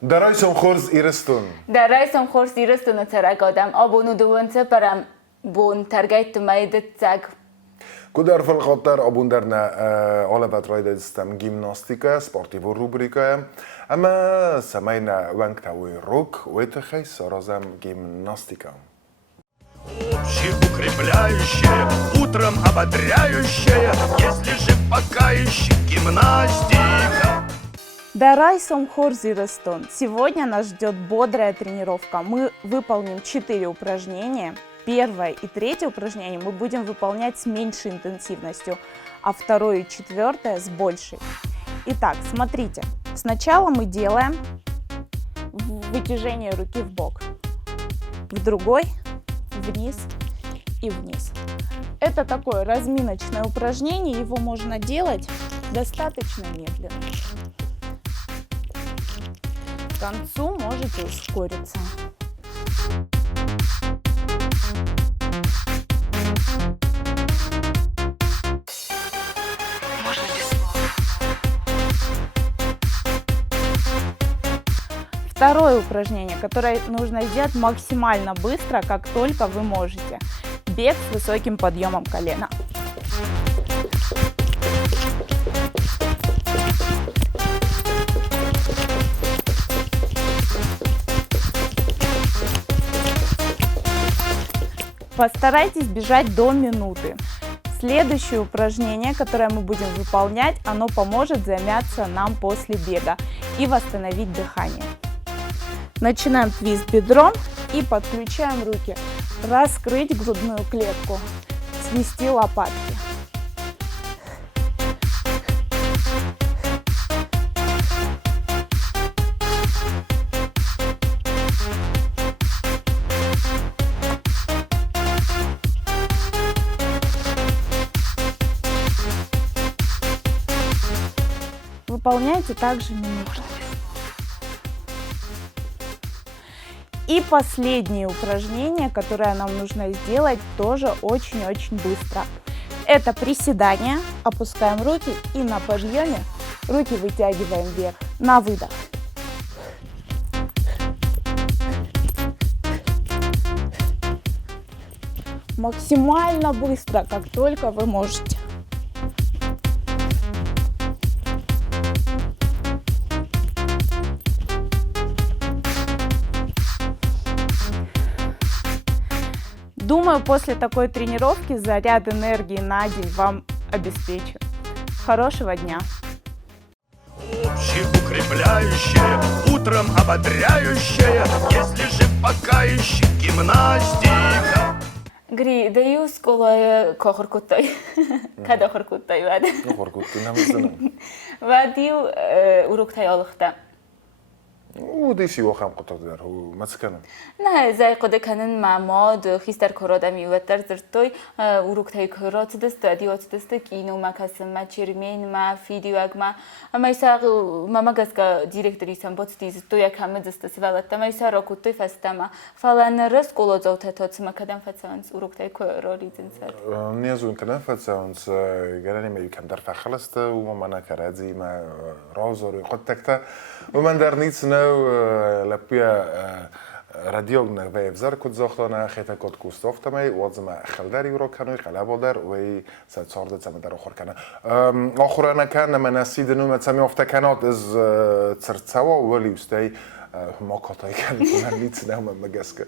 Дарай сомхорз ирестун. Дарай сомхорз ирестун царагадам абону дуанца парам бон таргайт майдет цаг. Кудар фалхотар абундерна олабат райда дистам гимнастика, спортиву рубрика. Ама самайна вангтауи рук, уэтахай саразам гимнастика. Общеукрепляющее, утром ободряющее, если же пока еще гимнастика. Дарай сомхорз ирестун. Сегодня нас ждет бодрая тренировка. Мы выполним 4 упражнения. Первое и третье упражнение мы будем выполнять с меньшей интенсивностью, а второе и четвертое с большей. Итак, смотрите. Сначала мы делаем вытяжение руки в бок, в другой вниз и вниз. Это такое разминочное упражнение, его можно делать достаточно медленно. К концу можете ускориться. Второе упражнение, которое нужно сделать максимально быстро, как только вы можете. Бег с высоким подъемом колена. Постарайтесь бежать до минуты. Следующее упражнение, которое мы будем выполнять, оно поможет замяться нам после бега и восстановить дыхание. Начинаем твист бедром и подключаем руки. Раскрыть грудную клетку, свести лопатки. Выполняйте также минуту. И последнее упражнение, которое нам нужно сделать, тоже очень-очень быстро. Это приседание. Опускаем руки и на подъеме руки вытягиваем вверх. На выдох. Максимально быстро, как только вы можете. Думаю, после такой тренировки заряд энергии на день вам обеспечен. Хорошего дня! Общеукрепляющее, утром ободряющее, если же пока еще гимнастика. Гри, даю скола кохоркутай. Када хоркутай вад. Хоркутты намазана. Вадил уруктай алыхта. وديسي وخام قطر دار هو ما تسكنم. نه زای قد کنن معماد خیستر کرادم یوتر زرتوی اروکتای کرات دست دیوات دست کینو ما کسم ما چرمین ما فیدیو اگ ما ایساق ما مگس که دیرکتری سنبات دیز تو یک همه دست سوالت ما ایسا را کتوی فستما فلان رس کولا زوت تات ما کدام فتسانس اروکتای کرالی زنسر. نیازون کنه فتسانس گرانی میو کم در فخلست و ما نکردی ما رازوری خود تکتا و من در نیت نو لپیا رادیوگنا ویفزر کد زاختانه خیلی کد کوستافتمی وادزم خلدری رو کنوی خلبادر وی سرده تم در آخر کنه آخرانه کنه من اسید نوم تمی افته کنات از ترتوا ولی استی ما کاتای کنه من نیت نو من مگسکه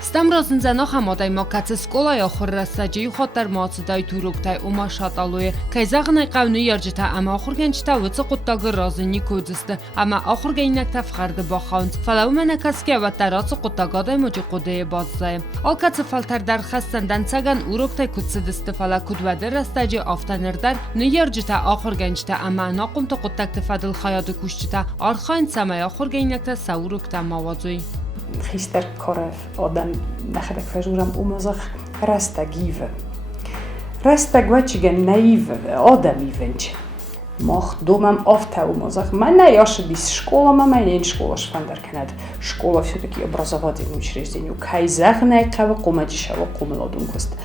Ստամրոսն ձանող համոդայ մոկացը սկոլայ ոխորրասաջի խոտար մոցդայ թուրուկտայ ումաշատալույ կայզաղն այ qavնի երջթա ամա ոխորգեն չտա վծը կուտտագը ռազինի կոդստը ամա ոխորգեննակ տա ֆխարդը բախաունց ֆալաումենակասկի ավատարացը կուտտագադայ մոջի կոդեյ բազզայ ալկացը ֆալտար դար խաստանդան ցագան ուրոկտայ կուտսդստը ֆալա կուդվադեր աստաջի ավտաներդար նի երջթա ոխորգեն չտա ամա նaqum տը կուտտակտը ֆադլ խայադը կուշչտա արխայն ցամայ ոխորգեննակ տա սաուրուկտա մավազույ Gisteren korf adam nachdek versuram umozach rastagive. Rastagwachigen naive adam ivench. Mach домам авто умозах. Меня яши дис школа, мама не школа шпандер канад. Школа все-таки образовательное учреждение. Кайзахне кава комадишава комеладун кост.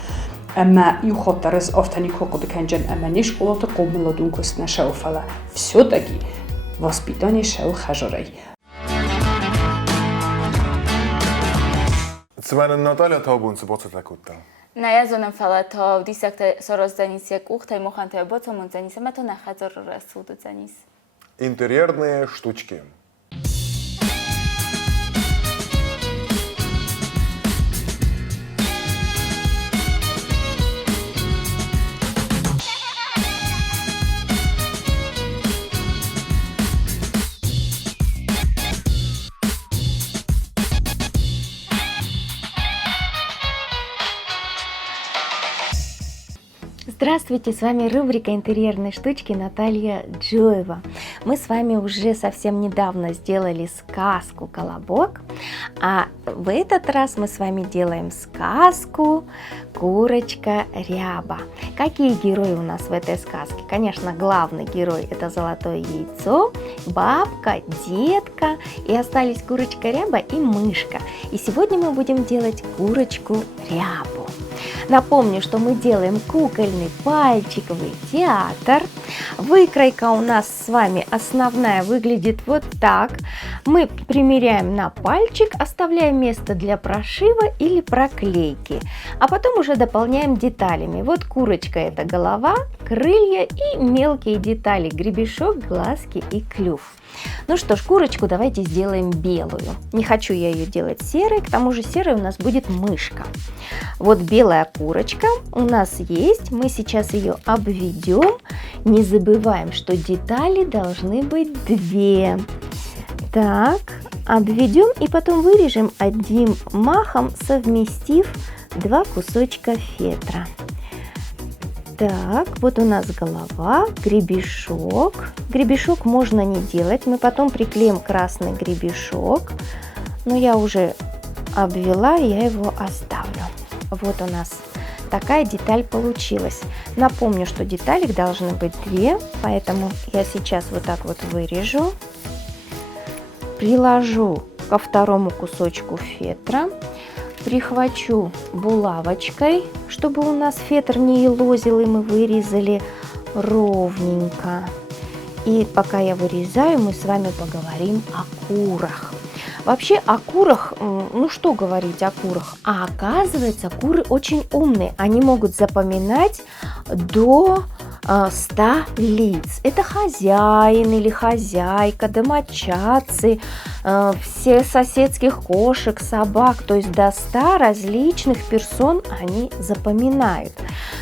Ама юхотар из автонико код канжан ама не школа то комеладун кост нашауфала. Все-таки воспитание шел хажарей. Цвена Наталья Табунцы боцетакутта. ნაიაზონან ფალათო დისაკტე сорозданисия кухтай моханте боцомонзаниса мато нахазор расудзанис. Интерьерные штучки. Здравствуйте, с вами рубрика «Интерьерные штучки» Наталья Джоева. Мы с вами уже совсем недавно сделали сказку «Колобок», а в этот раз мы с вами делаем сказку «Курочка Ряба». Какие герои у нас в этой сказке? Конечно, главный герой – это золотое яйцо, бабка, детка, и остались курочка Ряба и мышка. И сегодня мы будем делать курочку Рябу. Напомню, что мы делаем кукольный пальчиковый театр. Выкройка у нас с вами основная выглядит вот так. Мы примеряем на пальчик, оставляем место для прошива или проклейки, а потом уже дополняем деталями. Вот курочка – это голова, крылья и мелкие детали – гребешок, глазки и клюв. Ну что ж, курочку давайте сделаем белую. Не хочу я ее делать серой, к тому же серой у нас будет мышка. Вот белая курочка у нас есть, мы сейчас ее обведем. Не забываем, что детали должны быть две. Так, обведем и потом вырежем одним махом, совместив два кусочка фетра. Так, вот у нас голова, гребешок. Гребешок можно не делать, мы потом приклеим красный гребешок. Но я уже обвела, я его оставлю. Вот у нас такая деталь получилась. Напомню, что деталек должны быть две, поэтому я сейчас вот так вот вырежу. Приложу ко второму кусочку фетра. Прихвачу булавочкой, чтобы у нас фетр не елозил, и мы вырезали ровненько. И пока я вырезаю, мы с вами поговорим о курах. Вообще о курах, ну что говорить о курах? А оказывается, куры очень умные. Они могут запоминать до 100 лиц. Это хозяин или хозяйка, домочадцы, все соседских кошек, собак. То есть до 100 различных персон они запоминают.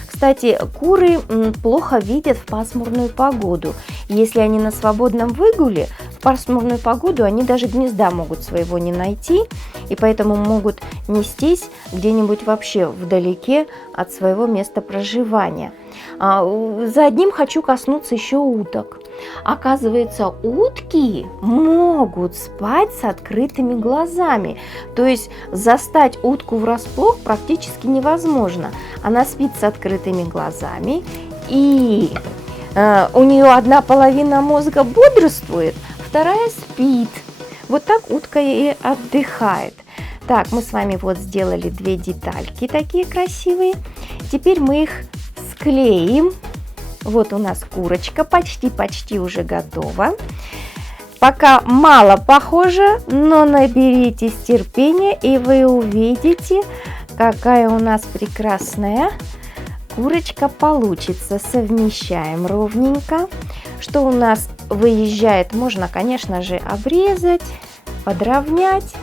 Кстати, куры плохо видят в пасмурную погоду. Если они на свободном выгуле, в пасмурную погоду они даже гнезда могут своего не найти, и поэтому могут нестись где-нибудь вообще вдалеке от своего места проживания. За одним хочу коснуться еще уток. Оказывается, утки могут спать с открытыми глазами. То есть застать утку врасплох практически невозможно. Она спит с открытыми глазами, и у нее одна половина мозга бодрствует, вторая спит. Вот так утка и отдыхает. Так, мы с вами вот сделали две детальки такие красивые. Теперь мы их склеим. Вот у нас курочка почти уже готова. Пока мало похоже, но наберитесь терпения, и вы увидите, какая у нас прекрасная курочка получится. Совмещаем ровненько. Что у нас выезжает, можно, конечно же, обрезать, подровнять.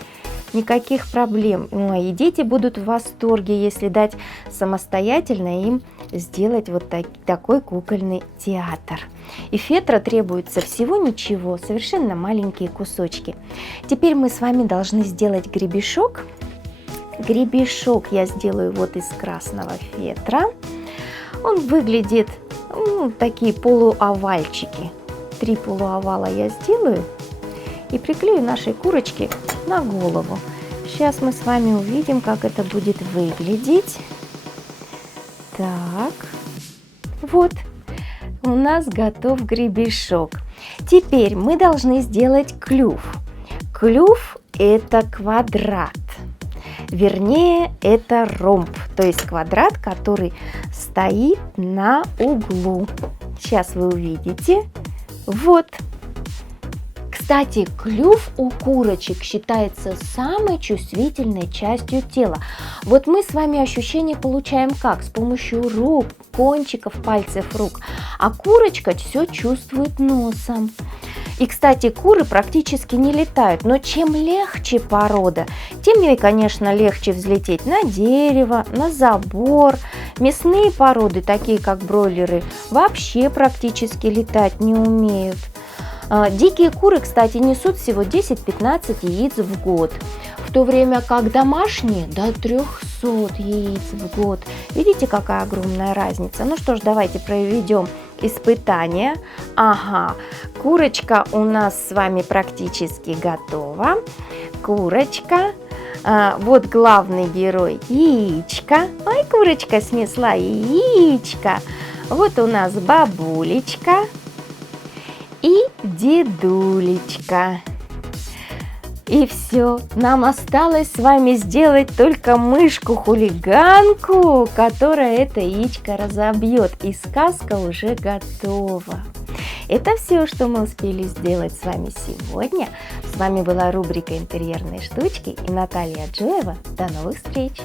Никаких проблем. И дети будут в восторге, если дать самостоятельно им сделать вот такой кукольный театр. И фетра требуется всего ничего, совершенно маленькие кусочки. Теперь мы с вами должны сделать гребешок. Гребешок я сделаю вот из красного фетра. Он выглядит такие полуовальчики. 3 полуовала я сделаю и приклею нашей курочке на голову. Сейчас мы с вами увидим, как это будет выглядеть. Так, вот у нас готов гребешок. Теперь мы должны сделать клюв. Клюв – это квадрат. Вернее, это ромб, то есть квадрат, который стоит на углу. Сейчас вы увидите. Вот Кстати, клюв у курочек считается самой чувствительной частью тела. Вот мы с вами ощущения получаем как? С помощью рук, кончиков пальцев рук. А курочка все чувствует носом. И, кстати, куры практически не летают, но чем легче порода, тем ей, конечно, легче взлететь на дерево, на забор. Мясные породы, такие как бройлеры, вообще практически летать не умеют. Дикие куры, кстати, несут всего 10-15 яиц в год, в то время как домашние до 300 яиц в год. Видите, какая огромная разница? Ну что ж, давайте проведем испытание. Ага, курочка у нас с вами практически готова. Курочка. Вот главный герой – яичко. Ой, курочка снесла яичко. Вот у нас бабулечка и дедулечка. И все, нам осталось с вами сделать только мышку-хулиганку, которая это яичко разобьет. И сказка уже готова. Это все, что мы успели сделать с вами сегодня. С вами была рубрика «Интерьерные штучки» и Наталья Джоева. До новых встреч!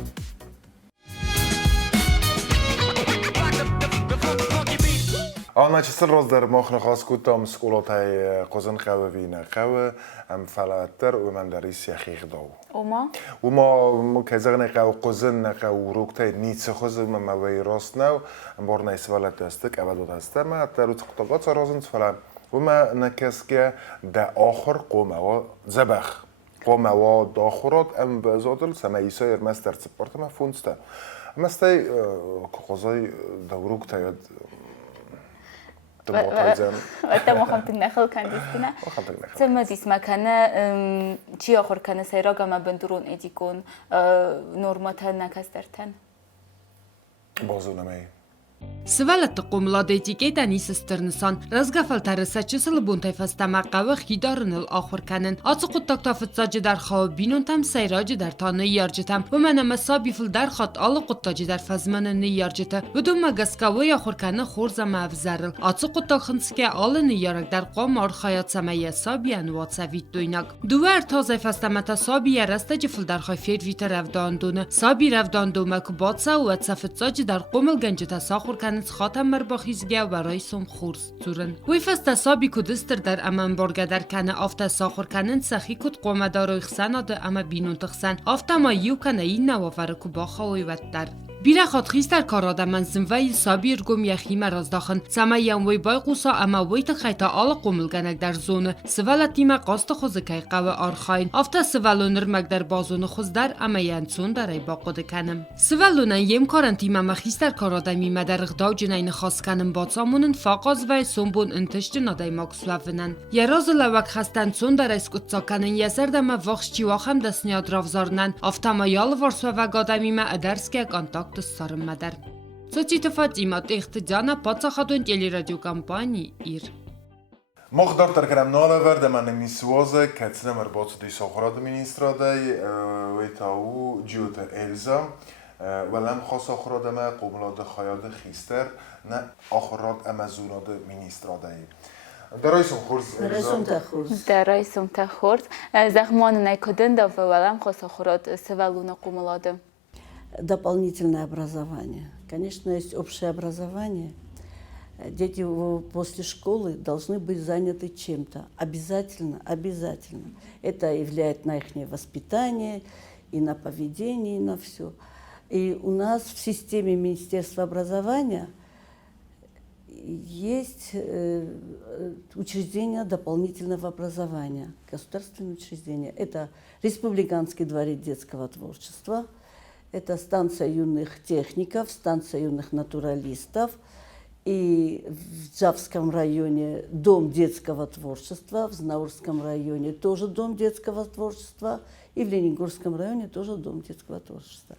Aanachsel roz der mochne khas kutam skolotay qozan khawina qaw am falater و من دریس یخیق دو و ما کزغن قاو قزن قاو روکتای نیت خوز ما ویراست نو بار نیسوالت استک ابد است ما ترو تقطقات رازن فلا و ما نکسکه ده آخر قومه و زبخ قومه و داخرات ام بزادل سمایسای مستر سپورت ما فونسته مستای قزای دوروکتای أنت مخمتك نخل كان ديستنا. ثم ديس مكانه شيء آخر كان سيراجع ما بندرون إديكون نورماتها نكسترتن. بازونا ماي. سوالت قوملاد اتیکیت نیسترنسان رزگفل ترسچه سلبونتای فستمقه خیدارن الآخر کنن آت قطق تافتزاج در خواب بینون تم سیراج در تانه یارجتم و من مسابی فل در خط آل قطاج در فزمن نیارجته و دو مگسکوی آخر کنه خورز مفزرل آت قطق خنسکه آل نیارک در قام آرخایات سمیه سابی انوات سوید دوینک دوار تازه فستمتا سابی رسته جفل در خواه فیرویت رفدان دونه سابی رفدان دومک بادسا و اتسافتزاج در قومل گنجتا ساخور کنن خاتم مرباخیزگه و برای سوم خورس زورن وی فست سابی کدستر در امان برگه در کنه آفت ساخور کنن سخی کد قومه داروی خسناده اما بینون تخسن آفت ما یو کنه این نوافره که باخوی ود در بیره خیستر کاراده من زنوی سابیر گم یخی مراز داخن سمایم وی بای قوسا اما وی تخیتا آل قوملگنک در زونه سوالتیمه قاست خوزکای قوه آرخاین آفتا سوالونر مگ در بازون خوز در اما ینسون درای باقود کنم سوالونن یم کارنتیمه مخیستر کاراده میمه در اغداو جنین خاص کنم باتسامونن فاقاز و سومبون انتشت نادای ماکسلافنن یراز لوک خستن سون در اسکوتسا کنن یسردم وخش چیواخم دسنیاد رافزارنن آفتا ما یال ورسو و گادمیمه ادرسکه کانتاک Sarım madar. Soçita Fatima ihtijana patsakhadun teleradiokampani ir. Mohdar terkenem nalaver de man miswoze ketsne merbot di sokhrad ministraday ويتاو جوت إلزا ولم خاص آخراد ما قبلاد خیاد خیستر نه آخراد امازوناد ministraday. درایسم تخورد زخمان نیکدن دا ولم خاص آخراد سوالون قملاده. Дополнительное образование. Конечно, есть общее образование. Дети после школы должны быть заняты чем-то. Обязательно, обязательно. Это влияет на их воспитание, и на поведение, и на все. И у нас в системе Министерства образования есть учреждения дополнительного образования, государственные учреждения. Это Республиканский дворец детского творчества, это станция юных техников, станция юных натуралистов, и в Джавском районе дом детского творчества, в Знаурском районе тоже дом детского творчества, и в Ленингорском районе тоже дом детского творчества.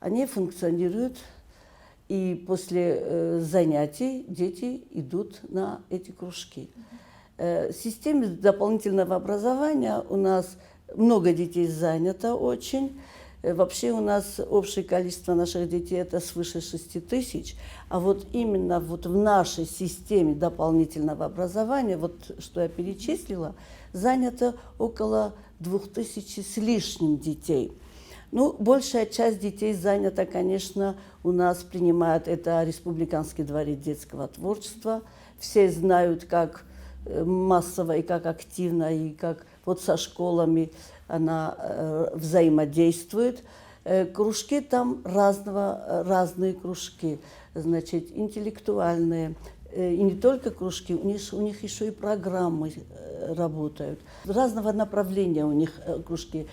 Они функционируют, и после занятий дети идут на эти кружки. В системе дополнительного образования у нас много детей занято очень. Вообще у нас общее количество наших детей это свыше 6000, а вот именно вот в нашей системе дополнительного образования, вот что я перечислила, занято около 2000 с лишним детей. Ну, большая часть детей занята, конечно, у нас принимает это Республиканский дворец детского творчества. Все знают, как массово и как активно, и как вот со школами она взаимодействует. Кружки там разные кружки, значит, интеллектуальные. И не только кружки, у них еще и программы работают. Разного направления у них кружки.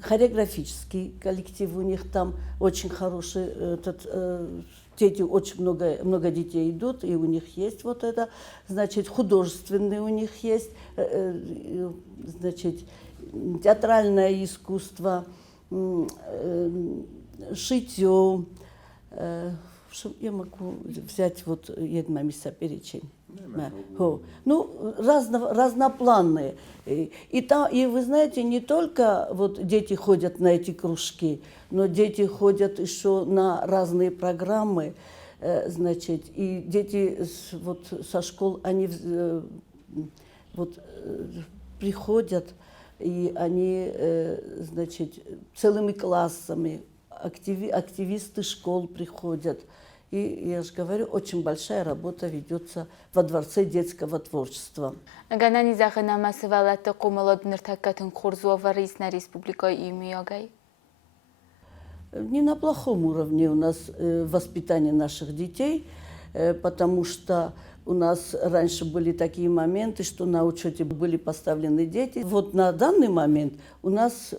Хореографический коллектив у них там очень хороший. Дети, очень много детей идут, и у них есть вот это. Значит, художественный у них есть. Значит, театральное искусство, шитье. Я могу взять вот одно место перечень. Ну, разнопланные. И вы знаете, не только вот дети ходят на эти кружки, но дети ходят еще на разные программы. Значит, и дети вот со школ, они вот приходят, и они, значит, целыми классами, активисты школ приходят. И, я же говорю, очень большая работа ведется во Дворце детского творчества. Ганани захана масывалатты кумылод ныртаккатын Хурзуаварис на республика и Миогай? Не на плохом уровне у нас воспитание наших детей, потому что у нас раньше были такие моменты, что на учете были поставлены дети. Вот на данный момент у нас,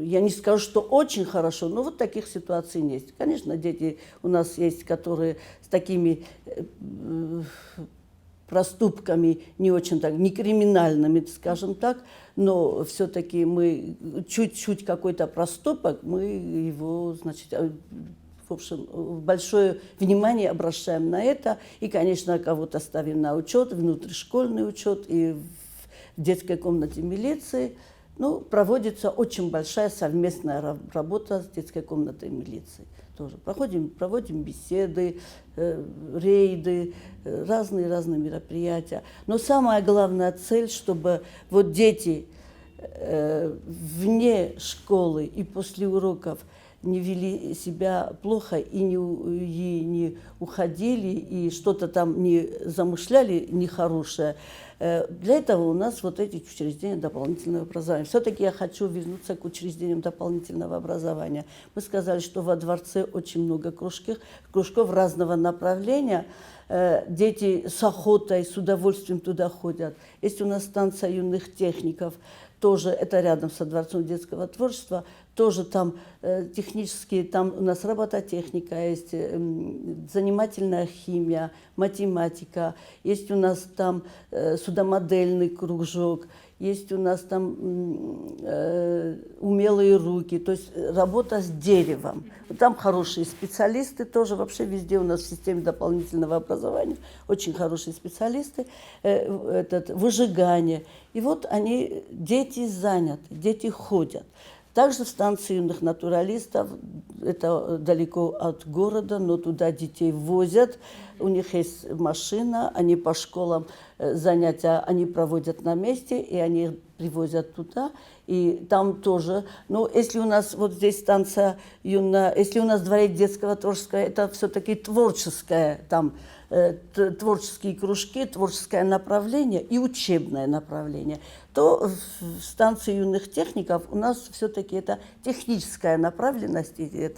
я не скажу, что очень хорошо, но вот таких ситуаций есть. Конечно, дети у нас есть, которые с такими проступками, не очень так, не криминальными, скажем так, но все-таки мы чуть-чуть какой-то проступок, мы его, значит, в общем, большое внимание обращаем на это. И, конечно, кого-то ставим на учет, внутришкольный учет и в детской комнате милиции. Ну, проводится очень большая совместная работа с детской комнатой милиции. Тоже проводим беседы, рейды, разные мероприятия. Но самая главная цель, чтобы вот дети вне школы и после уроков не вели себя плохо и не уходили, и что-то там не замышляли нехорошее. Для этого у нас вот эти учреждения дополнительного образования. Все-таки я хочу вернуться к учреждениям дополнительного образования. Мы сказали, что во дворце очень много кружков разного направления. Дети с охотой, с удовольствием туда ходят. Есть у нас станция юных техников, тоже это рядом со Дворцом детского творчества, тоже там технические, там у нас робототехника есть, занимательная химия, математика, есть у нас там судомодельный кружок, есть у нас там умелые руки, то есть работа с деревом. Там хорошие специалисты тоже, вообще везде у нас в системе дополнительного образования очень хорошие специалисты, выжигание. И вот они, дети заняты, дети ходят. Также в станции юных натуралистов, это далеко от города, но туда детей возят. У них есть машина, они по школам занятия они проводят на месте, и они привозят туда. И там тоже, ну, если у нас вот здесь станция юная, если у нас дворец детского творчества, это все-таки творческое, там творческие кружки, творческое направление и учебное направление, то в станции юных техников у нас все-таки это техническая направленность. И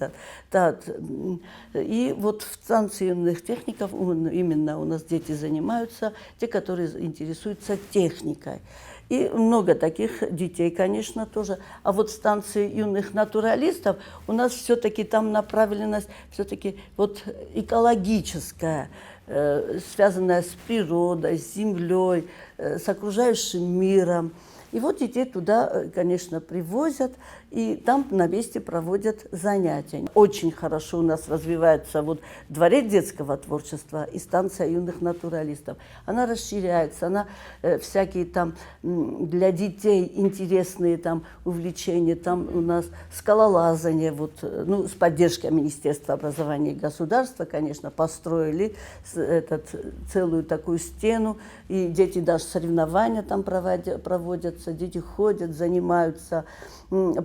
вот в станции юных техников именно у нас дети занимаются, те, которые интересуются техникой. И много таких детей, конечно, тоже. А вот в станции юных натуралистов у нас все-таки там направленность все-таки вот экологическая, связанная с природой, с землей, с окружающим миром. И вот детей туда, конечно, привозят, и там на месте проводят занятия. Очень хорошо у нас развивается вот дворец детского творчества и станция юных натуралистов. Она расширяется, она всякие там для детей интересные там увлечения. Там у нас скалолазание, вот, ну, с поддержкой Министерства образования и государства, конечно, построили целую такую стену, и дети даже соревнования там проводятся, дети ходят, занимаются.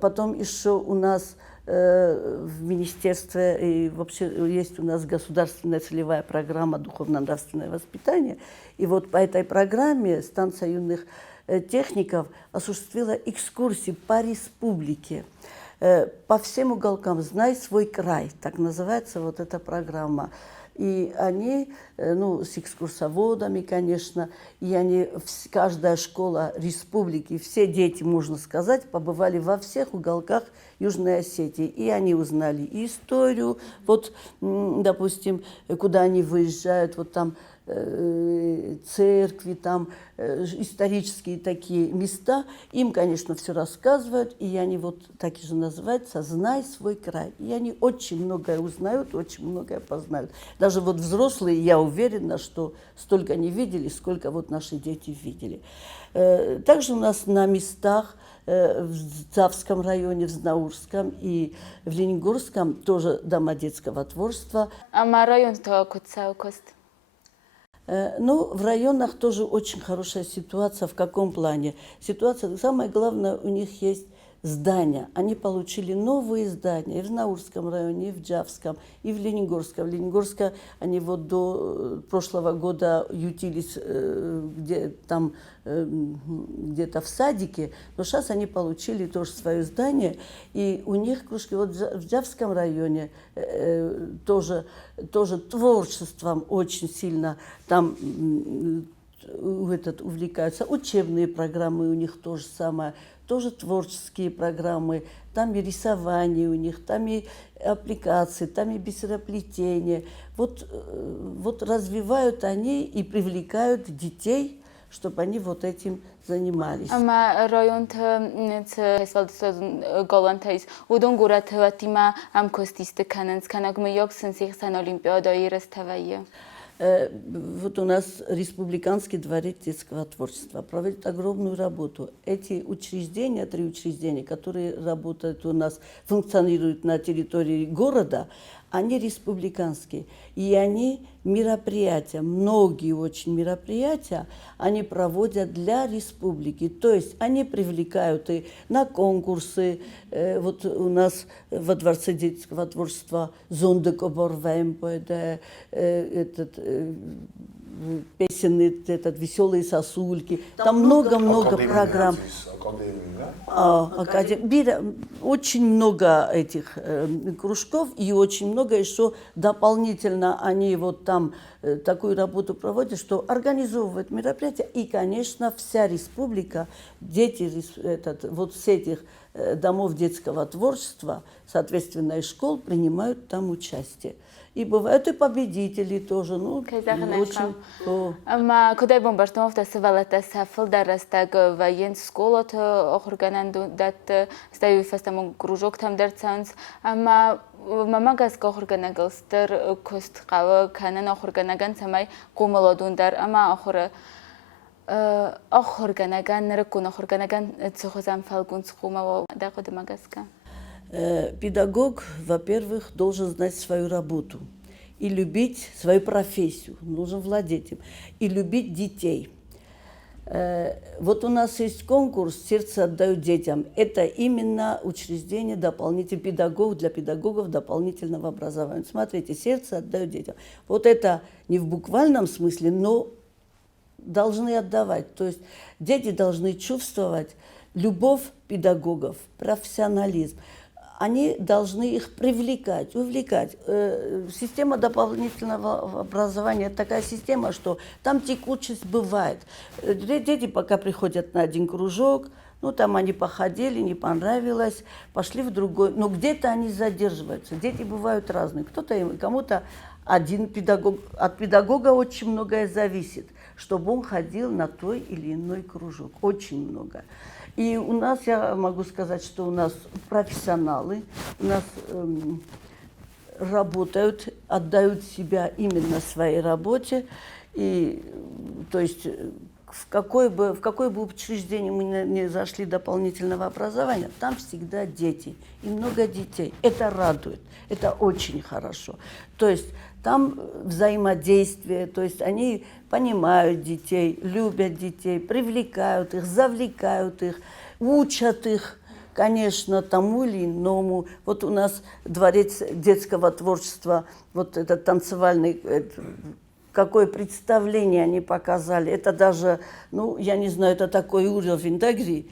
Потом еще у нас в министерстве и вообще есть у нас государственная целевая программа «Духовно-нравственное воспитание». И вот по этой программе станция юных техников осуществила экскурсии по республике, по всем уголкам «Знай свой край», так называется вот эта программа. И они, ну, с экскурсоводами, конечно, и они, каждая школа республики, все дети, можно сказать, побывали во всех уголках Южной Осетии. И они узнали и историю, вот, допустим, куда они выезжают, вот там церкви, там исторические такие места. Им, конечно, все рассказывают, и они вот так же называются «Знай свой край». И они очень многое узнают, очень многое познают. Даже вот взрослые, я уверена, что столько не видели, сколько вот наши дети видели. Также у нас на местах в Завском районе, в Знаурском и в Лениногорском тоже дома детского творчества. Ну, в районах тоже очень хорошая ситуация. В каком плане? Ситуация, самое главное, у них есть здания. Они получили новые здания и в Наурском районе, и в Джавском, и в Лениногорском. В Лениногорске они вот до прошлого года ютились где-то в садике, но сейчас они получили тоже свое здание, и у них кружки вот в Джавском районе тоже творчеством очень сильно там увлекаются. Учебные программы у них тоже самое, тоже творческие программы, там и рисование у них, там и аппликации, там и бисероплетение. Вот развивают они и привлекают детей, чтобы они вот этим занимались. Ама район голландais удон гуратватима ам костисты каненс канагмы йоксен сихсан олимпиада и раставая. Вот у нас Республиканский дворец детского творчества проводит огромную работу. Эти учреждения, 3 учреждения, которые работают у нас, функционируют на территории города, они республиканские. И они мероприятия, многие очень мероприятия, они проводят для республики. То есть они привлекают и на конкурсы. Вот у нас во Дворце детского творчества «Зондекоборвемпе», песенные, веселые сосульки. Там много-много программ. Очень много этих кружков и очень много еще дополнительно они вот там такую работу проводят, что организовывают мероприятия. И, конечно, вся республика, дети вот с этих домов детского творчества, соответственно, из школ принимают там участие. И бывают и победители тоже. Ну, очень... Ама куда бомбардмов да севалата сафл да растаг военс сколот охоргананду дат стаю фастамон кружок там дерцанс. Ама мамагас охорганагалстер кост қава канан охорганаган самай қомалодундар. Ама охорганаган рекун охорганаган цохозам фалгун схума да кодамагаска. Педагог, во-первых, должен знать свою работу и любить свою профессию, нужно владеть им, и любить детей. Вот у нас есть конкурс «Сердце отдаю детям». Это именно учреждение дополнительных педагогов для педагогов дополнительного образования. Смотрите, «Сердце отдаю детям». Вот это не в буквальном смысле, но должны отдавать. То есть дети должны чувствовать любовь педагогов, профессионализм. Они должны их привлекать, увлекать. Система дополнительного образования такая система, что там текучесть бывает. Дети пока приходят на один кружок, ну там они походили, не понравилось, пошли в другой. Но где-то они задерживаются. Дети бывают разные. Кому-то один педагог, от педагога очень многое зависит, чтобы он ходил на той или иной кружок. Очень много. И у нас, я могу сказать, что у нас профессионалы, у нас работают, отдают себя именно своей работе. И, то есть, в какое бы учреждение мы не зашли дополнительного образования, там всегда дети, и много детей. Это радует, это очень хорошо. То есть, там взаимодействие, то есть, они понимают детей, любят детей, привлекают их, завлекают их, учат их, конечно, тому или иному. Вот у нас дворец детского творчества, вот этот танцевальный, какое представление они показали. Это даже, ну, я не знаю, это такой уровень, да, Гри?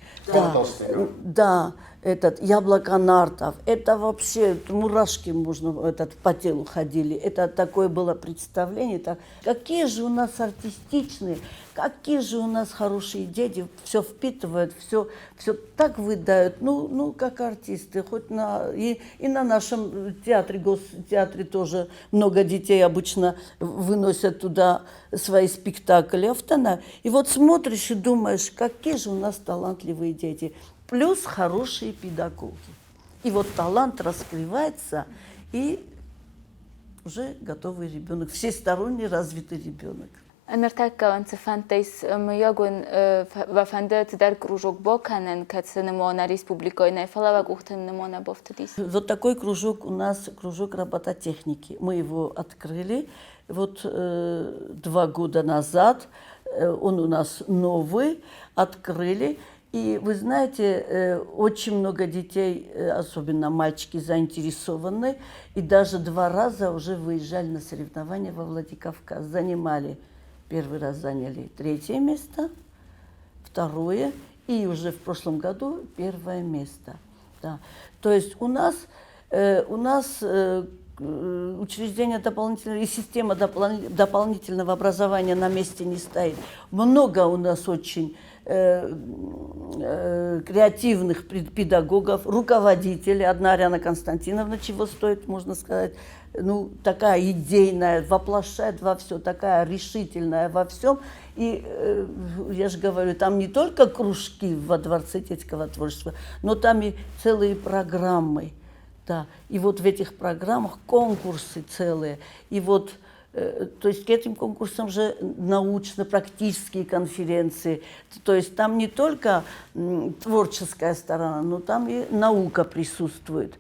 Да, этот яблоко нартов. Это вообще мурашки можно по телу ходили. Это такое было представление. Так, какие же у нас артистичные, какие же у нас хорошие дети, все впитывают, все так выдают, ну как артисты. Хоть и на нашем театре, гостеатре тоже много детей обычно выносят туда свои спектакли. И вот смотришь и думаешь, какие же у нас талантливые дети. Плюс хорошие педагоги. И вот талант раскрывается, и уже готовый ребенок, всесторонне развитый ребенок. Мертаккаван цифантейс мягун вафандет дар кружок боканен кацнемона республикой найфалавак ухтенемона бофтдис. Вот такой кружок у нас, кружок робототехники. Мы его открыли вот 2 года назад. Он у нас новый, открыли. И вы знаете, очень много детей, особенно мальчики, заинтересованы. И даже 2 раза уже выезжали на соревнования во Владикавказ. Занимали. Первый раз заняли 3-е место, 2-е. И уже в прошлом году 1-е место. Да. То есть у нас учреждение дополнительного и система дополнительного образования на месте не стоит. Много у нас очень креативных педагогов, руководителей. Одна Ариана Константиновна, чего стоит, можно сказать, ну, такая идейная, воплощает во все, такая решительная во всем. И я же говорю, там не только кружки во Дворце детского творчества, но там и целые программы. Да. И вот в этих программах конкурсы целые. И вот, то есть к этим конкурсам же научно-практические конференции. То есть там не только творческая сторона, но там и наука присутствует.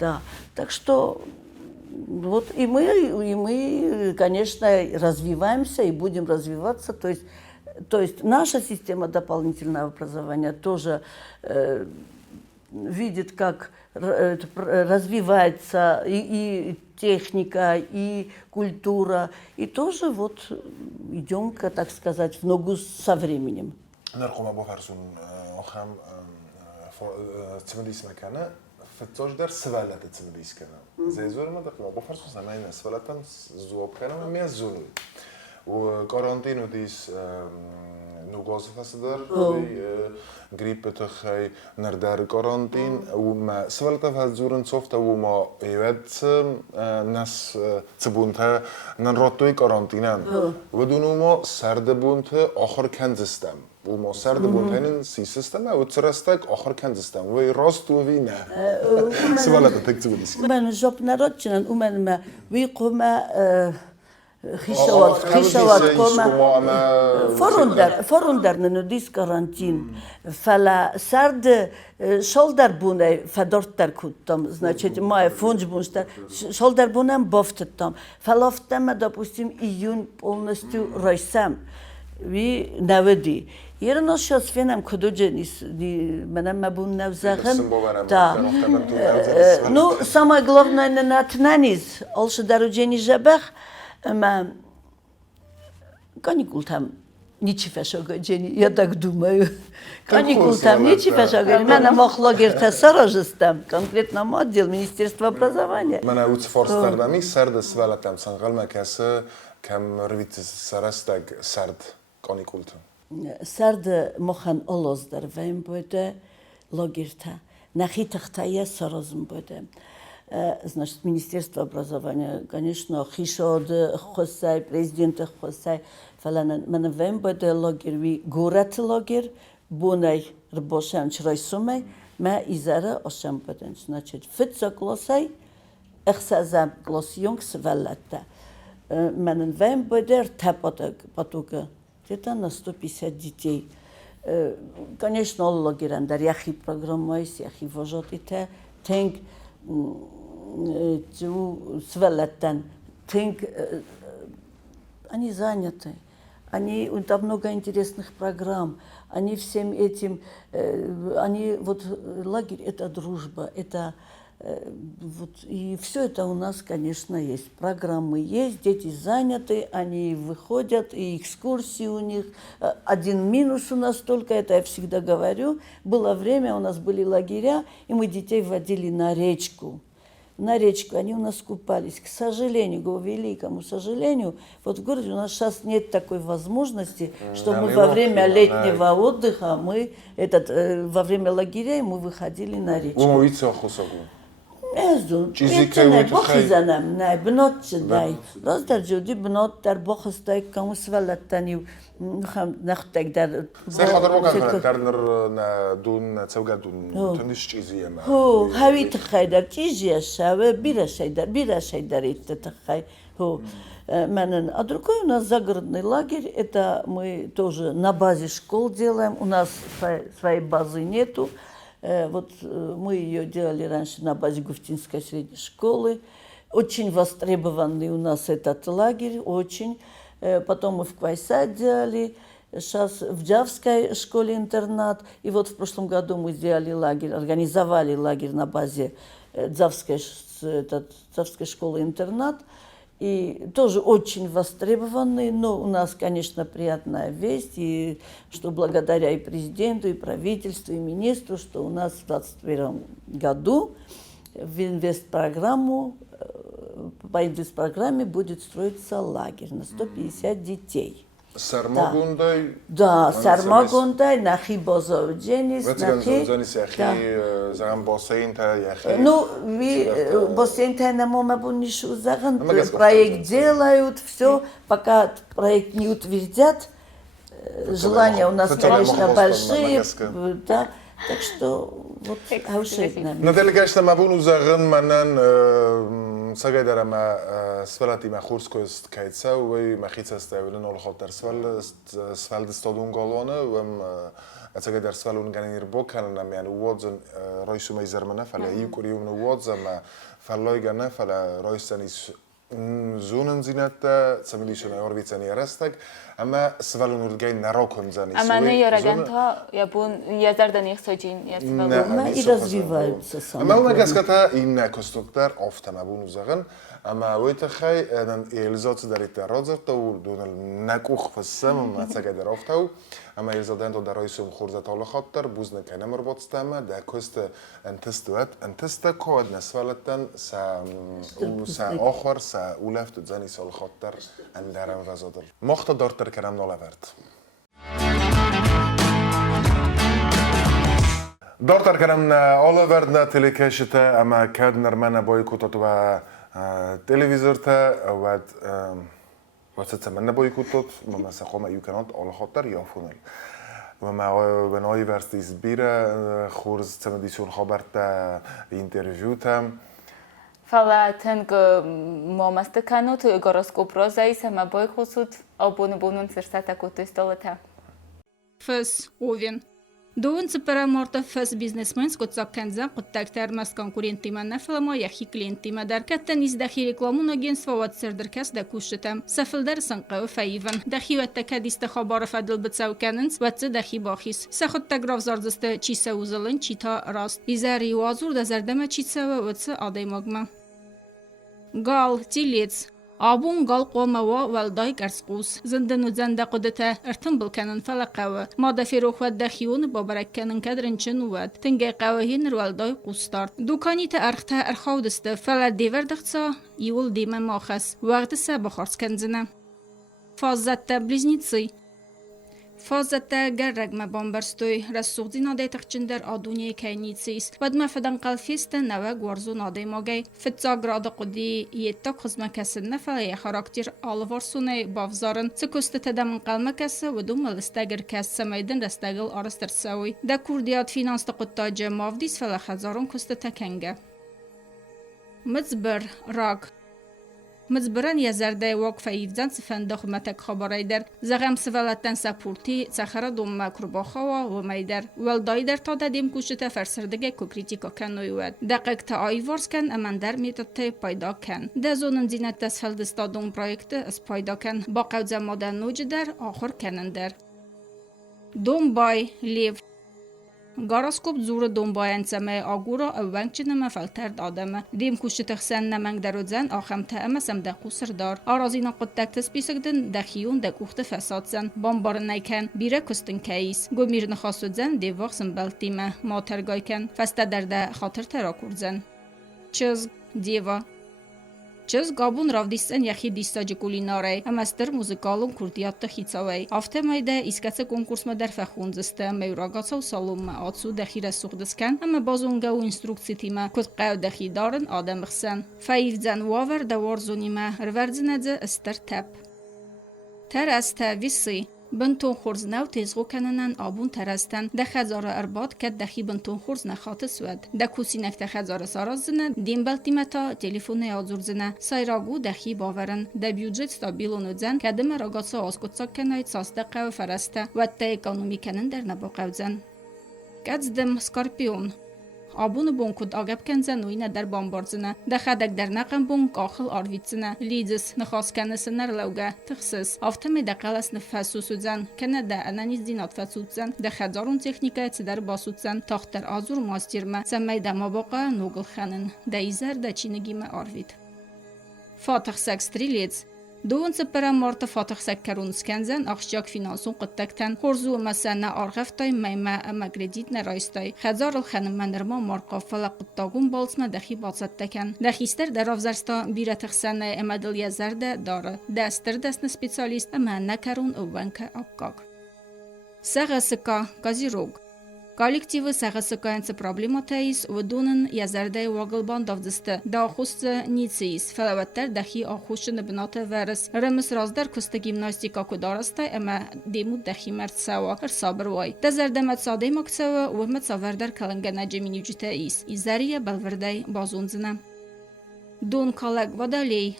Да. Так что вот и мы, конечно, развиваемся и будем развиваться. То есть наша система дополнительного образования тоже видит, как развивается и техника, и культура. И тоже вот идем, так сказать, в ногу со временем. فتوش در سوالات تملیس کنم. زیزور ما دکمه بفرستم زمین سوالاتم زواب کنم و میاد زوری. و کارانتین و دیس نوگاز فسدر گریپ تخی نردار کارانتین و ما سوالات فزورن صفت و ما ایواد ناس تبونته نراتوی کارانتینم و دونو ما سرد بونته آخر کنزستم. و ما سرد بونتهن سیستم و ترستک آخر کنزستم و راست و وی نه سوالات تکتب نیست. من جاب نراتچنن من وی قوم خیشوات قوم فروندر نودیس کارانتین فلا سرد شالدر بونه فدارت در کودم значит май фонж бунштар шалдар бунам бафтам фалафтам допустим июнь полностью райсам ви наведи Երնոս շասվենամ քդոջենիս mənəm məbun nevzəxən da ну самое главное на тнанис алшы даруджени жабах mən каникул там ничи фашагоджени я так думаю каникул там ничи фашагоджени mənəm ахлагер тасаражыстам конкретно отдел Министерства образования Mənə uç forslardamis sərdə svalatəm sanğal məkəsi kəm rvitsis sarastag sərd kanikultum Сарда мохан олоздар вем буде логирта. Нахитахтая саразм буде. Значит, Министерство образования, конечно, хишод хосай, президент хосай, фалана. Мен вем буде логир, ви горат логир, бунай рбошем чройсумей, ме изера ошем петен. Значит, фитца клоссей, эхсазам клосс юнгс веллетта. Менен вем бедер тапатуга. Где-то на 150 детей. Конечно, олла гирандар, яхи программайс, яхи вожатите, тенг свеллеттен, тенг, они заняты. И там много интересных программ. Они всем этим, вот лагерь это дружба, это вот, и все это у нас, конечно, есть. Программы есть, дети заняты, они выходят, и экскурсии у них. Один минус у нас только, это я всегда говорю, было время, у нас были лагеря, и мы детей водили на речку. На речку, они у нас купались. К сожалению, к великому сожалению, вот в городе у нас сейчас нет такой возможности, что мы во время летнего отдыха, во время лагерей мы выходили на речку. Nei, benotjedij. Dat is dat die benot daar bochestij kan wel dat dan nachtek daar. خاطر وقع ترنر دون تسوق دون تندش چیزیه ما. هو هوی تخای در چیزیه شاو بیره شای در ایت تخای. هو менен. А другой у нас загородный лагерь. Это мы тоже на базе школ делаем. У нас своей базы нету. Вот мы ее делали раньше на базе Гуфтинской средней школы. Очень востребованный у нас этот лагерь, очень. Потом мы в Квайса делали, сейчас в Джавской школе-интернат. И вот в прошлом году мы сделали лагерь, организовали лагерь на базе Джавской школы-интернат. И тоже очень востребованный, но у нас, конечно, приятная весть, и что благодаря и президенту, и правительству, и министру, что у нас в 2021 году по инвестпрограмме будет строиться лагерь на 150 детей. Сармагундай? Да, Сармагундай, нахи бозовдженис, нахи... Заган бассейн-та, яхи... Ну, бассейн-та не могу ничего заган, проект делают, все, пока проект не утвердят, желания у нас, конечно, большие, да, так что вот аушевно. На делегация мабуну заган манан سجدر ما سفلتي ما خورس كوست كيتسا وما خيتسا استقبلنا ولا خاطر سفل دستادون قالونا وم سجدر سفلون جانير بوكان يعني وادزن رئيس ما يزرمنا فلا يكوريوم نوادز ما فلا يجنا فلا رئيس نيس زونن زينتا سميليشون أوربيتاني رستك أما سفلون الجاي نراكم زاني أما نيرجنتها يبون يزردن يخسجين يسفلون ما развиваются сами. أما هو جسكتها إن كستوكتر أفتح مبون زغن أما ويتخي أن إلزات دريت رازر تول دون النكوخ في السماء ما تجدر أفتحه أما إلزادين تو درايسهم خورزة طال خاطر بوزن كنا مربوط استما ده كست أنتست كود نسفلتن سا آخر سا أولفت زني سال خاطر أن درم رزادل مختار كلام نولافرد دارتر كلامنا أولافردنا تلكشته أما كاد نرمنا بويكوتات و تلفزيورتا و وتتمنى بويكوتات وما سقوم يمكنات على خاطر يافونل وما بناي ورستيز بيرا خورز تمديسون خبرتا انترفيوتا فلا تنگ مامستکانوت گروسکوپ روزایی سما بویخوسود абонун сэрсата кутыстолата. Фэс овен. Доун цепараморта фэс бизнесмен скотсак кенза куттактар мас конкурентима нафлама яхи клиентима дар каттан из дахи рекламун агентства ватсердеркас да кушетам. Сафилдар санқау фаиван. Дахи ваттака дистахабар фадл бцауканенс ватса дахи бахис. Сахотта графзардзаста чиса узалын чита раст. Изари вазур да зардама чица ватса адаймагма. Гал, тилец. Абун гал قوما والدای گرسقوس زندن و زنده قدته ارتن بالکنن فلقاوه ماده فیروخ و دخیون با برکنن کدرنچن ود تنگه قوهین والدای قوستارد دوکانی تا ارخته ارخودسته فلا دیور دختسا یول دیمه ماخس وقت سه بخارس کنزنه فازت تا بلیزنیتسی فازتا گرگ مبامبرستوی رسوغزی ناده تخچندر آدونی کینیتسیس ودما فدن قلفیست نوه گوارزو ناده ماگی فتزا گراد قدی یتا خزمه کسد نفعه خاراکتیر آلوارسونه بافزارن سکست تدمن قلمه کس ودو ملستگر کس سمیدن رستگل آرستر سوی دا کردیات فینانس تقطاج مافدیس فلخزارون کست تکنگه مزبر راگ مزبران یزرده وقف ایفزان سفندخ متک خبری در زغم سوالتن سپورتی سخرا دوم مکروباخوا و میدر ولدای در تا دادیم کوشته فرسردگه کوکریتیکا کنویود دقیق تا آیوارس کن امندر میتوته پیدا کن ده زونن زینت دستفلد استادون پرویکت از پیدا کن با قوز مادن نوج در آخر کنندر دوم بای لیف گاراskop زور دنباینسمه آگورا اوانگ چنمه فلترد آدمه دیم کوشت تخسن نمنگ درودزن آخم تأمه سمده قصر دار آرازینا قدک تسبیسکدن دخیون دکوخت فساد زن بامبار نیکن بیره کستن کیس گمیر نخواست زن دیواغ سنبلتیمه ماترگای کن فسته درده خاطر تراکور زن چز دیوا چز گابون رافدیستن یخی دیستاج کولیناره امستر موزیکالون کردیات تخیцавей افته میده ایسکاس کنکورس مدر فخونزسته میوراگاسو سالوم آتسو دخیر سوخدسکن اما بازونگا و اینستروکسی تیمه کد قو دخی دارن آدم خسن فایف زن واور دوار زونیمه رورزنده استر تپ ترسته ویسی بنتون خورز نو تیزغو کننن آبون ترستن ده خزار ارباد کد دخی بنتون خورز نخات سود ده کوسی نکت خزار ساراز زنه دیم بلتیمتا تلیفون یازور زنه سایراگو دخی باورن ده بیوجت ستابیلونو زن کدم راگاسا آسکوتسا کناید ساسته قو فرسته و تا اکانومی کنن در نبا قو زن کدزدم سکارپیون آبون بونکود آگب کنزن وینه در بامبارزنه ده خدک در نقم بونک آخل آرویتزنه لیدز نخواست کنس نرلوگه تخصص آفتم ده قلس نفسوسو زن کنه ده انانیز دینات فسود زن ده خدارون تکنیکه در باسود زن تاختر آزور ماستیرمه سمی ده ماباقه نوگل خنن ده ایزر ده چینگیمه آروید فاتح سکستریلیدز دون سپرم مارت فاتح سکرون سکنزن اخشجاک فینانسون قدتکتن خورزو مسنه آرغفتای میمه اما گردید نرایستای خزار الخنم منرما مارقافل قدتاگون بالسمه دخی باصد تکن دخیستر در افزرستا بیرت خسنه امدل یزرده داره دستر دستن سپیسالیست اما نکرون اوونک اپکاک سغسکا کازیروگ коллективы сағасыкайынсы проблематайыз өдунын язардай уағылбан давдысты. Да ахусты ницейіз. Фалаваттар дахи ахушыны бинаты вәріс. Рымыз раздар күсті гимнастика күдарыстай, әмі демуд дахи мәрт сава. Ырсабыр вай. Дазарда мәтсадей максавы, уәмәт савердар калынгана джемини жүтәйіз. Изария бәлвердай базунзына. Дун калак вадалей.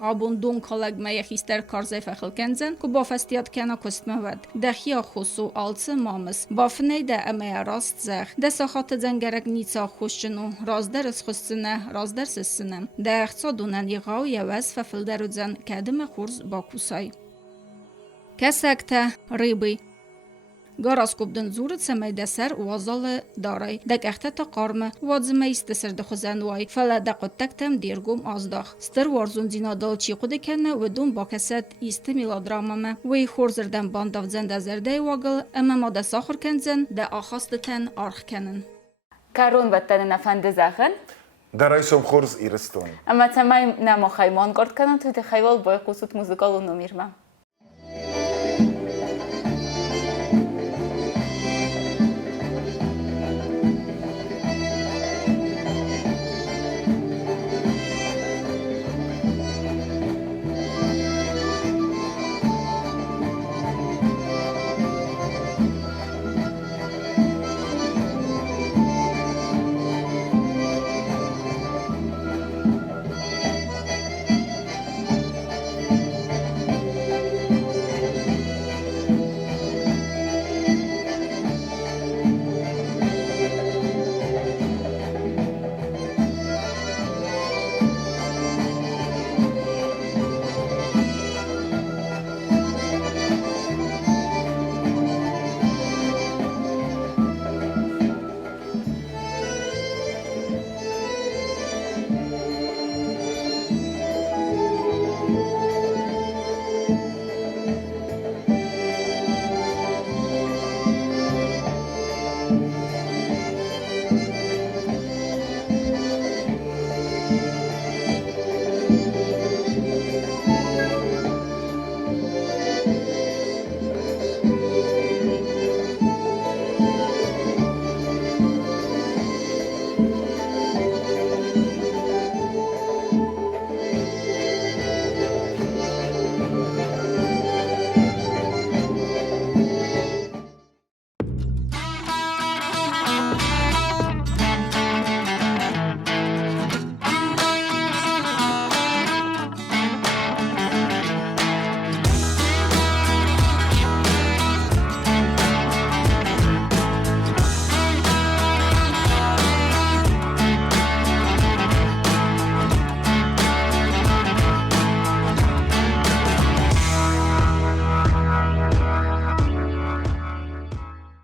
آبون دون کالگ میخیستر کارزای فخل کنزن که با فستیات کنا کست مود دخیا خصو آلس مامس بافنه ده اما راست زخ ده ساخات زنگرک نیتسا خوشنو رازدر از خستنه رازدر سسنه ده اختصا دونن یغاو یوز ففل درودزن کدم خورز با کوسای کسکته ریبی گاراسکوبدن زورت سمی دسر وازال دارای دک اختتا قارمه وادزمه استسر دخوزن وای فلا دقت تکتم دیرگوم آزداخ ستر وارزون زینا دال چی خود کنه و دون با کست ایست میلادرامه وی خورزردن بانداف زن دزرده واگل اما ما دساخر کنزن ده آخاستتن آرخ کنن کارون بطن نفند زخن درایسم خورز ایرستون اما تمام نما خیمان کرد کنن توی خیوال بای قصود موزیکال و نمیرمه